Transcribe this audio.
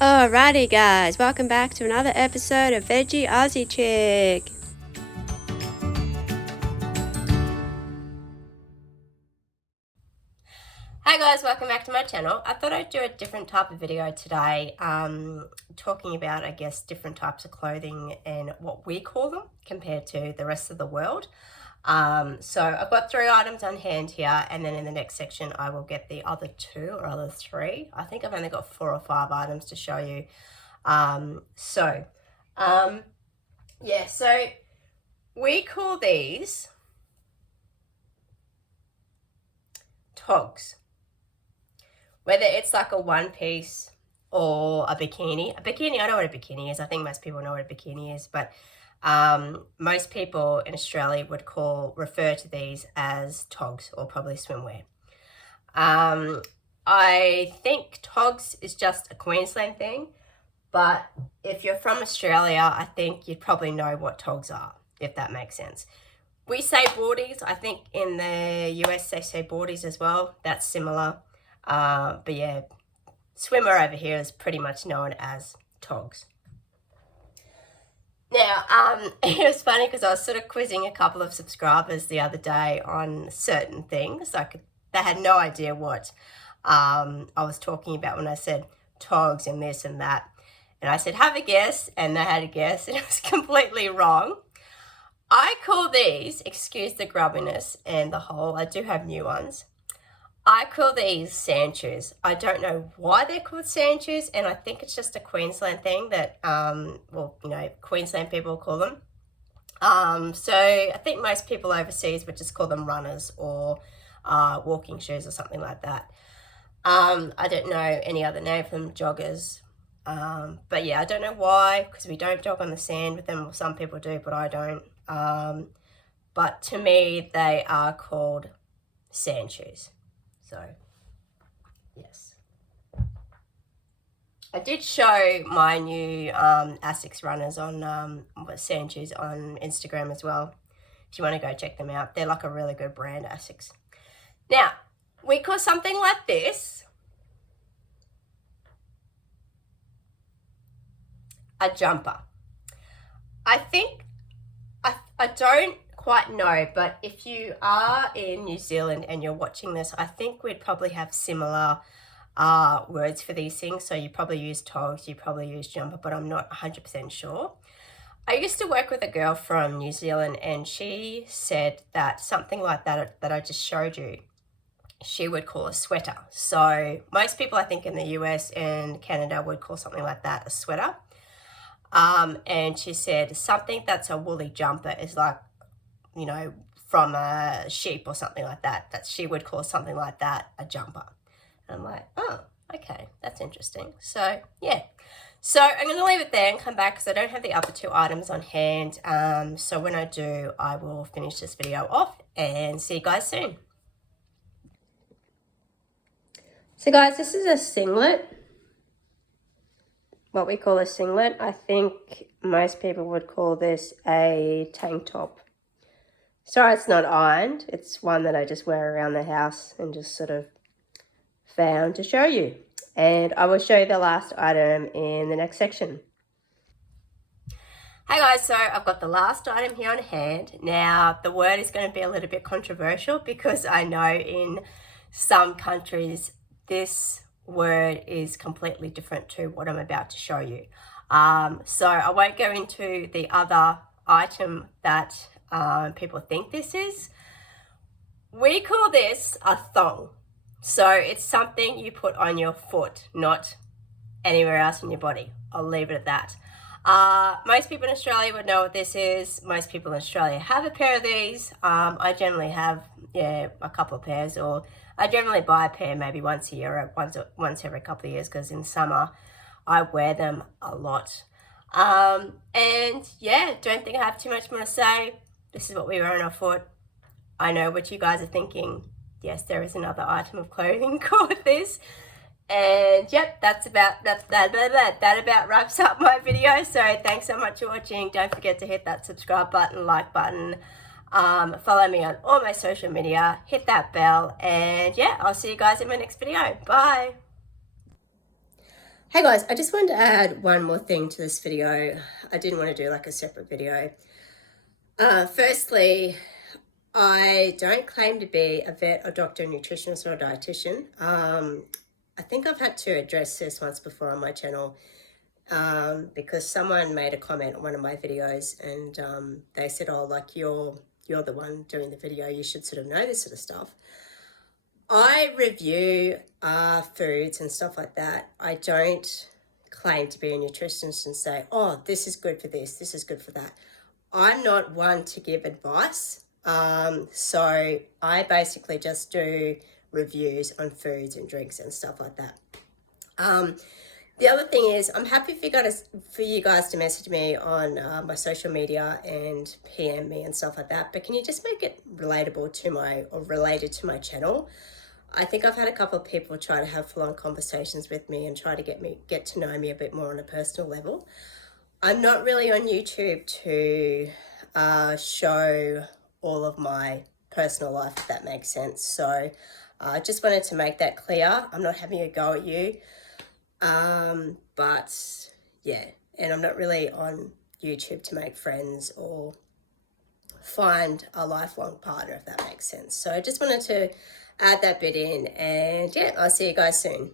Alrighty guys, welcome back to another episode of Veggie Aussie Chick. Hi guys, welcome back to my channel. I thought I'd do a different type of video today, talking about, I guess, different types of clothing and what we call them compared to the rest of the world. So I've got 3 items on hand here, and then in the next section I will get the other 2 or other 3. I think I've only got 4 or 5 items to show you. So we call these togs. Whether it's like a one piece or a bikini. A bikini, I know what a bikini is. I think most people know what a bikini is, but most people in Australia would refer to these as togs or probably swimwear. I think togs is just a Queensland thing, but if you're from Australia, I think you'd probably know what togs are, if that makes sense. We say boardies. I think in the US they say boardies as well. That's similar. But yeah, swimmer over here is pretty much known as togs. Now, it was funny because I was sort of quizzing a couple of subscribers the other day on certain things. They had no idea what I was talking about when I said togs and this and that. And I said, have a guess, and they had a guess, and it was completely wrong. I call these, excuse the grubbiness and the whole, I do have new ones. I call these sand shoes. I don't know why they're called sand shoes, and I think it's just a Queensland thing that, Queensland people call them. So I think most people overseas would just call them runners or walking shoes or something like that. I don't know any other name for them, joggers. But yeah, I don't know why, because we don't jog on the sand with them. Well, some people do, but I don't. But to me, they are called sand shoes. So, yes. I did show my new Asics runners on sand shoes on Instagram as well. If you want to go check them out. They're like a really good brand, Asics. Now, we call something like this a jumper. I think, I don't quite know, but if you are in New Zealand and you're watching this, I think we'd probably have similar words for these things. So you probably use togs, you probably use jumper, but I'm not 100% sure. I used to work with a girl from New Zealand, and she said that something like that I just showed you, she would call a sweater. So most people, I think, in the US and Canada would call something like that a sweater. And she said something that's a woolly jumper is like, from a sheep or something like that, that she would call something like that a jumper. And I'm like, oh, okay, that's interesting. So, yeah. So I'm going to leave it there and come back because I don't have the other 2 items on hand. So when I do, I will finish this video off and see you guys soon. So guys, this is a singlet. What we call a singlet. I think most people would call this a tank top. Sorry it's not ironed. It's one that I just wear around the house and just sort of found to show you. And I will show you the last item in the next section. Hey guys, so I've got the last item here on hand. Now, the word is going to be a little bit controversial because I know in some countries this word is completely different to what I'm about to show you. So I won't go into the other item that people think this is. We call this a thong. So it's something you put on your foot, not anywhere else in your body. I'll leave it at that. Most people in Australia would know what this is. Most people in Australia have a pair of these. I generally have, a couple of pairs, or I generally buy a pair maybe once a year or once every couple of years, because in summer I wear them a lot. And yeah, don't think I have too much more to say. This is what we wear on our foot. I know what you guys are thinking. Yes, there is another item of clothing called this. And yep, that about wraps up my video. So thanks so much for watching. Don't forget to hit that subscribe button, like button. Follow me on all my social media. Hit that bell. And yeah, I'll see you guys in my next video. Bye. Hey guys, I just wanted to add one more thing to this video. I didn't want to do like a separate video. Firstly, I don't claim to be a vet, a doctor, a nutritionist, or a dietitian. I think I've had to address this once before on my channel because someone made a comment on one of my videos, and they said, "Oh, like you're the one doing the video. You should sort of know this sort of stuff." I review foods and stuff like that. I don't claim to be a nutritionist and say, "Oh, this is good for this is good for that." I'm not one to give advice. So I basically just do reviews on foods and drinks and stuff like that. The other thing is, I'm happy for you guys to message me on my social media and PM me and stuff like that. But can you just make it relatable to or related to my channel? I think I've had a couple of people try to have full-on conversations with me and try to get to know me a bit more on a personal level. I'm not really on YouTube to show all of my personal life, if that makes sense. So I just wanted to make that clear. I'm not having a go at you. But yeah, and I'm not really on YouTube to make friends or find a lifelong partner, if that makes sense. So I just wanted to add that bit in, and yeah, I'll see you guys soon.